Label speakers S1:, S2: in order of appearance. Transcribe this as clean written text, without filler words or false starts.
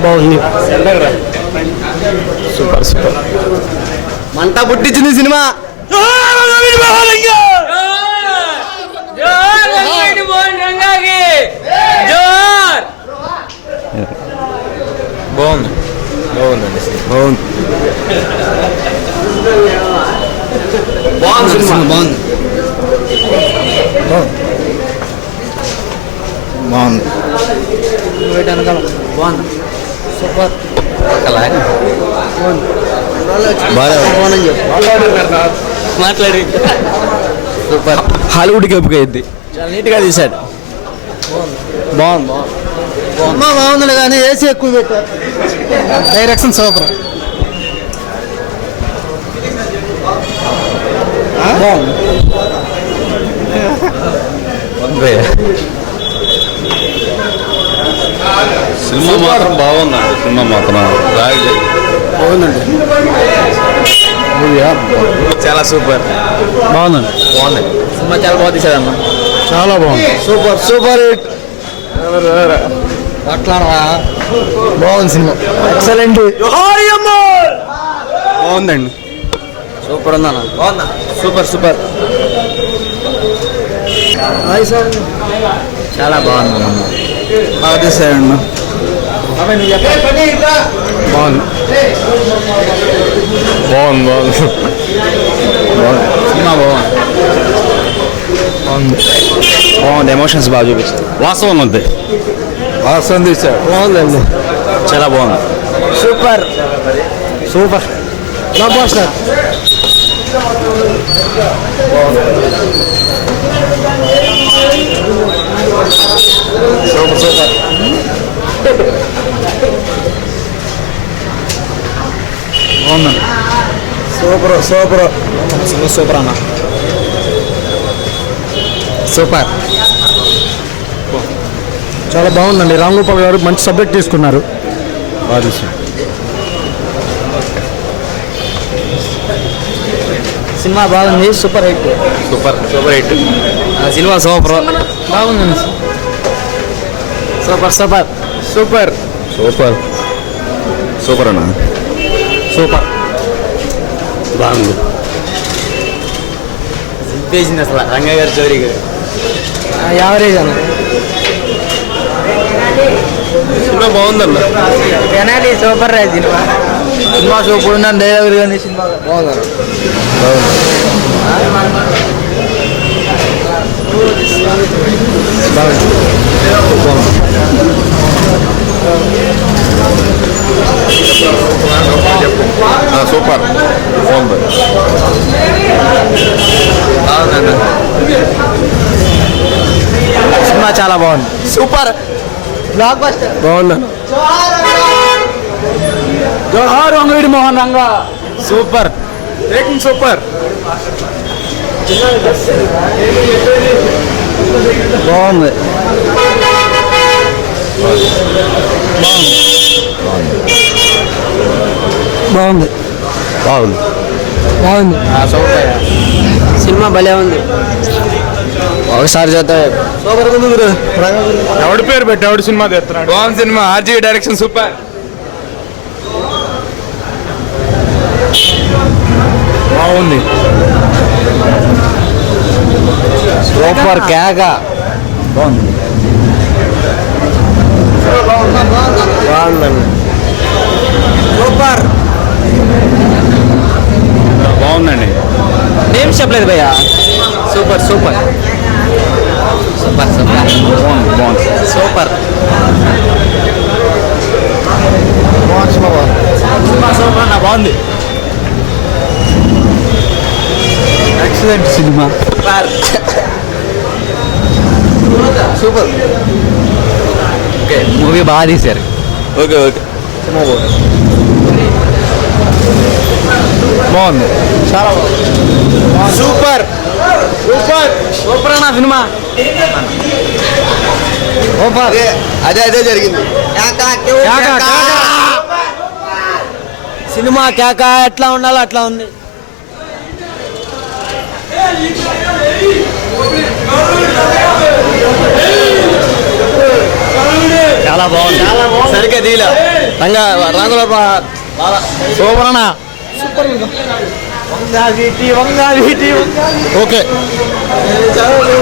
S1: బాగుంది. Super super మంట పుట్టించింది సినిమా. బాగుంది బాగుందండి బాగుంది బాగుంది సినిమా బాగుంది బాగుంది బాగుంది సూపర్ మాట్లాడి సూపర్ హాలీవుడ్కి ఎప్పుకైద్ది చాలా నీట్గా తీశాడు. బాగుంది బాగుంది కానీ ఏసీ ఎక్కువ పెట్టారు. డైరెక్షన్ సూపర్ బాగుంది.
S2: సినిమా మాత్రం బాగుందండి. సినిమా మాత్రం
S1: బాగుందండి. చాలా సూపర్ బాగుందండి. బాగుంది సినిమా చాలా బాగా తీసాడన్న. చాలా బాగుంది సూపర్ సూపర్ హిట్. అట్లా బాగుంది సినిమా ఎక్సలెంట్ బాగుందండి. సూపర్ ఉందన్న బాగుందా సూపర్ సూపర్ చాలా బాగుంది బాగా తీసాడన్న. బాగుంది బాగుంది బాగుంది బాగుంది సినిమా బాగుంది బాగుంది బాగుంది. ఎమోషన్స్ బాగా చూపిస్తుంది.
S2: వాస్తవం ఉంది.
S1: వాస్తవం తీసాడు బాగుందండి.
S2: చాలా బాగుంది.
S1: Super super blockbuster. Super super బాగుంది. సూపర్ సూపర్ సూపర్ అన్న సూపర్ చాలా బాగుందండి. రామ్ గోపాల్ గారు మంచి సబ్జెక్ట్ తీసుకున్నారు. సినిమా బాగుంది. Super hit
S2: super super hit
S1: సినిమా సూపర్ బాగుందండి. Super super super
S2: super super అన్న
S1: సూపర్
S2: బాగుంది.
S1: సింపేసింది అసలు రంగయ్య గారు చౌరి గారు యావరేజ్ అన్న.
S2: సినిమా బాగుందన్న.
S1: తెనాలి సూపర్ రా సినిమా. సినిమా సూపర్ ఉందని డైలాగులు కానీ సినిమా బాగుందన్న.
S2: సూపర్ బాగుంది.
S1: సినిమా చాలా బాగుంది. సూపర్ బ్లాక్ బస్టర్ బాగుందన్న. జోహార్ అంగడి Mohan Ranga super taking super బాగుంది బాగుంది బాగుంది బాగుంది సినిమా భలే ఉంది. ఒకసారి చేద్దాం.
S3: ఎవడి పేరు పెట్టి ఎవడి సినిమా తెస్తున్నాడు.
S1: బాగుంది సినిమా. ఆర్జీ డైరెక్షన్ సూపర్
S3: బాగుంది.
S1: సూపర్ కేక బాగుంది బాగుందండి. సూపర్
S2: బాగుందండి.
S1: నేమ్స్ చెప్పలేదు భయ్యా. సూపర్ సూపర్ సూపర్ సూపర్
S2: బాగుంది.
S1: సూపర్ సూపర్ అన్న బాగుంది. ఎక్సలెంట్ సినిమా సూపర్. ఓకే మూవీ బాగా తీశారు.
S2: ఓకే ఓకే
S1: సినిమా బాగుంది చాలా బాగుంది. సూపర్ సూపర్ సూపర్ అన్న సినిమా సూపర్. అదే జరిగింది సినిమా కేక ఎట్లా ఉండాలో అట్లా ఉంది. చాలా బాగుంది. సరిగ్గా దీలా రంగుల సూపర్ అన్న ఓకే